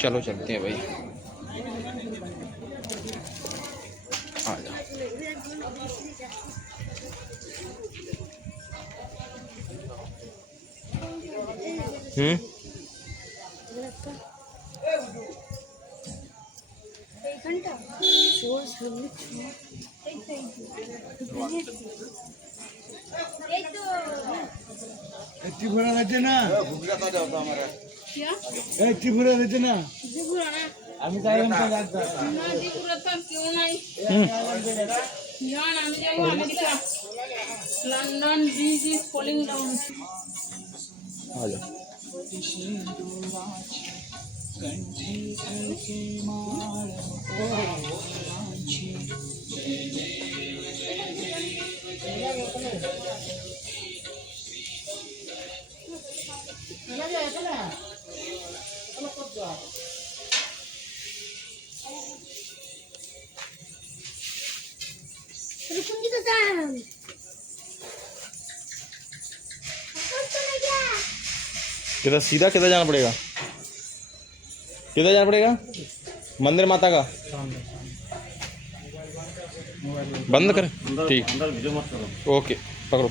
चलो चलते हैं भाई। आ जाओ। त्रिपुरा रहते ना क्या त्रिपुरा रहते ना त्रिपुरा ना আমি তাই আমি জানতাম না त्रिपुरा तो क्यों नहीं जान আমি যাবো America London bridge is falling down आ जाओ। रुकुंगी तो जान किधर सीधा किधर जाना पड़ेगा? किधर जाना पड़ेगा? मंदिर माता का बंद कर। ठीक, ओके पकड़ो।